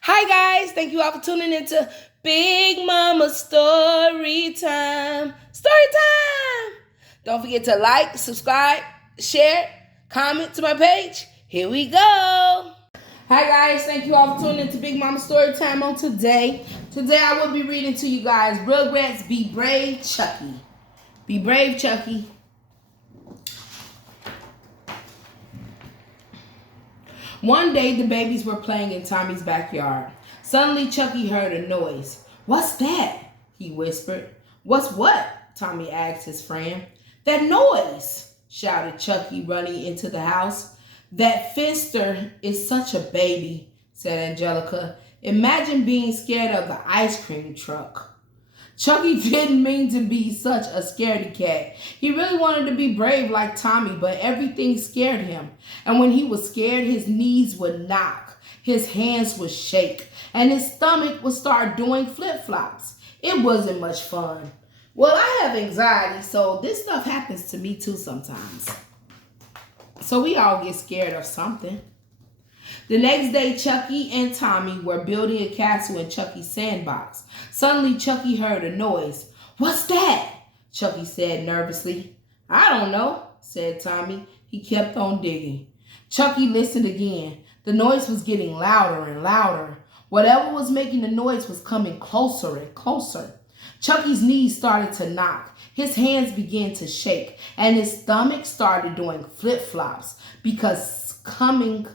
Hi guys, thank you all for tuning into Big Mama Story Time. Story time! Don't forget to like, subscribe, share, comment to my page. Here we go. Hi guys, thank you all for tuning into Big Mama Story Time on today. Today I will be reading to you guys Rugrats Be Brave, Chuckie. Be brave, Chuckie. One day, the babies were playing in Tommy's backyard. Suddenly, Chuckie heard a noise. "What's that?" he whispered. "What's what?" Tommy asked his friend. "That noise!" shouted Chuckie, running into the house. "That Finster is such a baby," said Angelica. "Imagine being scared of the ice cream truck." Chuckie didn't mean to be such a scaredy cat. He really wanted to be brave like Tommy, but everything scared him. And when he was scared, his knees would knock, his hands would shake, and his stomach would start doing flip-flops. It wasn't much fun. Well, I have anxiety, so this stuff happens to me too sometimes. So we all get scared of something. The next day, Chuckie and Tommy were building a castle in Chuckie's sandbox. Suddenly, Chuckie heard a noise. "What's that?" Chuckie said nervously. "I don't know," said Tommy. He kept on digging. Chuckie listened again. The noise was getting louder and louder. Whatever was making the noise was coming closer and closer. Chuckie's knees started to knock. His hands began to shake, and his stomach started doing flip-flops because coming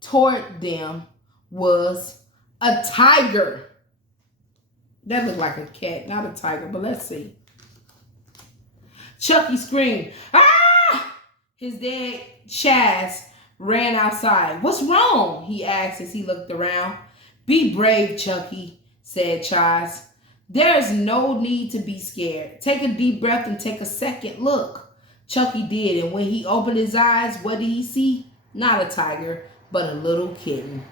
toward them was a tiger. That looked like a cat, not a tiger, but let's see. Chuckie screamed, "Ah!" His dad, Chaz, ran outside. "What's wrong?" he asked as he looked around. "Be brave, Chuckie," said Chaz. "There's no need to be scared. Take a deep breath and take a second look." Chuckie did, and when he opened his eyes, what did he see? Not a tiger, but a little kitten.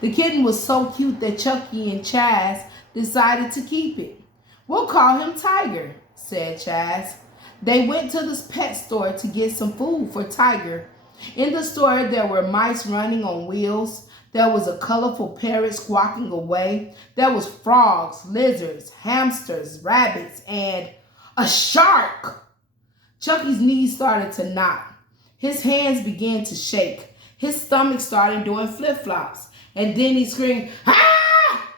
The kitten was so cute that Chuckie and Chaz decided to keep it. "We'll call him Tiger," said Chaz. They went to the pet store to get some food for Tiger. In the store, there were mice running on wheels. There was a colorful parrot squawking away. There was frogs, lizards, hamsters, rabbits, and a shark. Chuckie's knees started to knock. His hands began to shake. His stomach started doing flip-flops. And then he screamed, "Ah!"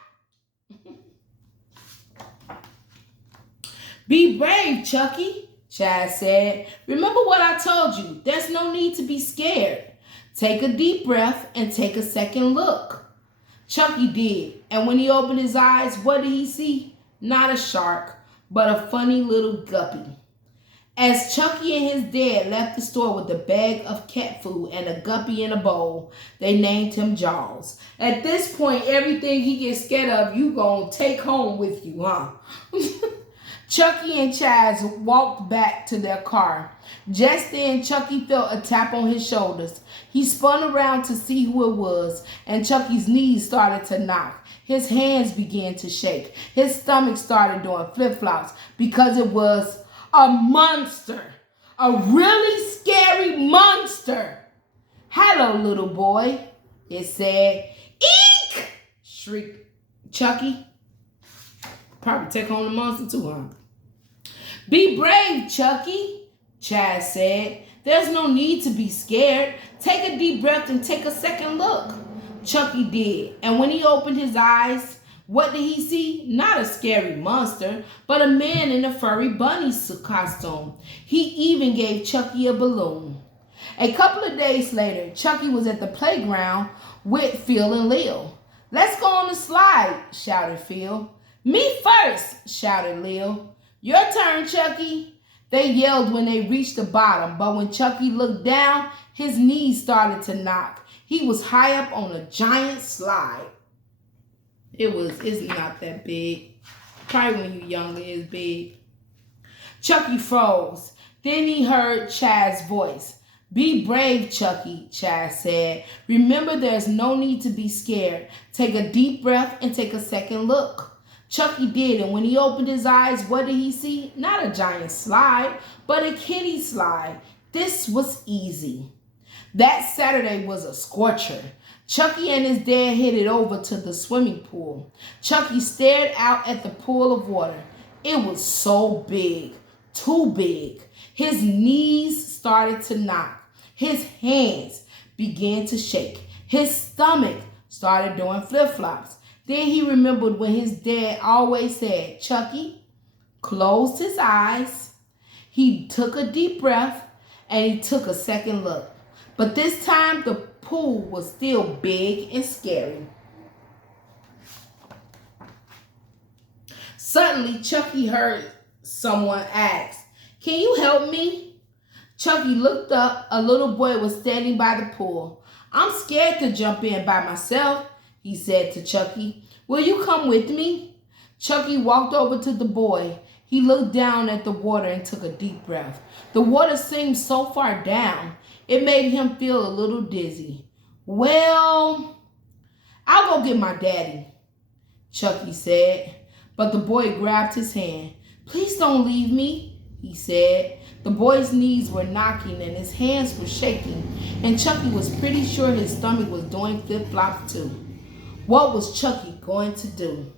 "Be brave, Chuckie," Chad said. "Remember what I told you. There's no need to be scared. Take a deep breath and take a second look." Chuckie did. And when he opened his eyes, what did he see? Not a shark, but a funny little guppy. As Chuckie and his dad left the store with a bag of cat food and a guppy in a bowl, they named him Jaws. At this point, everything he gets scared of, you gonna take home with you, huh? Chuckie and Chaz walked back to their car. Just then, Chuckie felt a tap on his shoulders. He spun around to see who it was, and Chuckie's knees started to knock. His hands began to shake. His stomach started doing flip-flops because it was a monster. A really scary monster. "Hello, little boy," it said. "Eek!" shrieked Chuckie. Probably take on the monster too, huh? "Be brave, Chuckie," Chaz said. "There's no need to be scared. Take a deep breath and take a second look." Chuckie did, and when he opened his eyes, what did he see? Not a scary monster, but a man in a furry bunny costume. He even gave Chuckie a balloon. A couple of days later, Chuckie was at the playground with Phil and Lil. "Let's go on the slide," shouted Phil. "Me first," shouted Lil. "Your turn, Chuckie." They yelled when they reached the bottom, but when Chuckie looked down, his knees started to knock. He was high up on a giant slide. It's not that big. Probably when you're younger, it's big. Chuckie froze. Then he heard Chaz's voice. "Be brave, Chuckie," Chaz said. "Remember, there's no need to be scared. Take a deep breath and take a second look." Chuckie did, and when he opened his eyes, what did he see? Not a giant slide, but a kiddie slide. This was easy. That Saturday was a scorcher. Chuckie and his dad headed over to the swimming pool. Chuckie stared out at the pool of water. It was so big, too big. His knees started to knock. His hands began to shake. His stomach started doing flip-flops. Then he remembered when his dad always said, Chuckie closed his eyes. He took a deep breath and he took a second look. But this time the pool was still big and scary. Suddenly, Chuckie heard someone ask, Can you help me? Chuckie looked up. A little boy was standing by the pool. I'm scared to jump in by myself, he said to Chuckie. Will you come with me? Chuckie walked over to the boy. He looked down at the water and took a deep breath. The water seemed so far down, it made him feel a little dizzy. Well, I'll go get my daddy, Chuckie said. But the boy grabbed his hand. Please don't leave me, he said. The boy's knees were knocking and his hands were shaking, and Chuckie was pretty sure his stomach was doing flip-flops too. What was Chuckie going to do?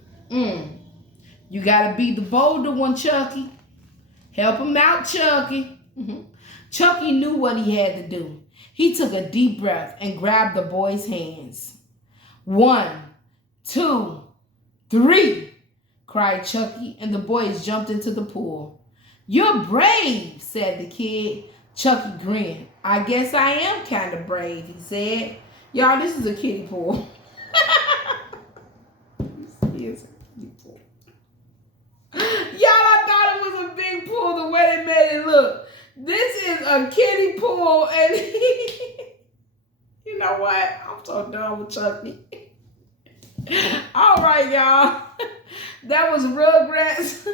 You gotta be the bolder one, Chuckie. Help him out, Chuckie. Chuckie knew what he had to do. He took a deep breath and grabbed the boy's hands. 1, 2, 3, cried Chuckie, and the boys jumped into the pool. You're brave, said the kid. Chuckie grinned. I guess I am kind of brave, he said. Y'all, this is a kiddie pool. This is a kiddie pool. Y'all, I thought it was a big pool the way they made it look. This is a kiddie pool, and you know what? I'm so done with Chuckie. All right, y'all. That was Rugrats.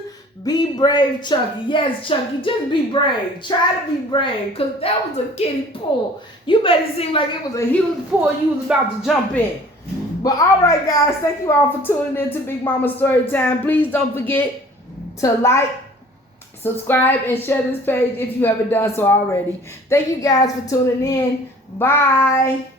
Be brave, Chuckie. Yes, Chuckie, just be brave. Try to be brave, because that was a kiddie pool. You made it seem like it was a huge pool you was about to jump in. But all right, guys, thank you all for tuning in to Big Mama Storytime. Please don't forget to like, subscribe, and share this page if you haven't done so already. Thank you guys for tuning in. Bye.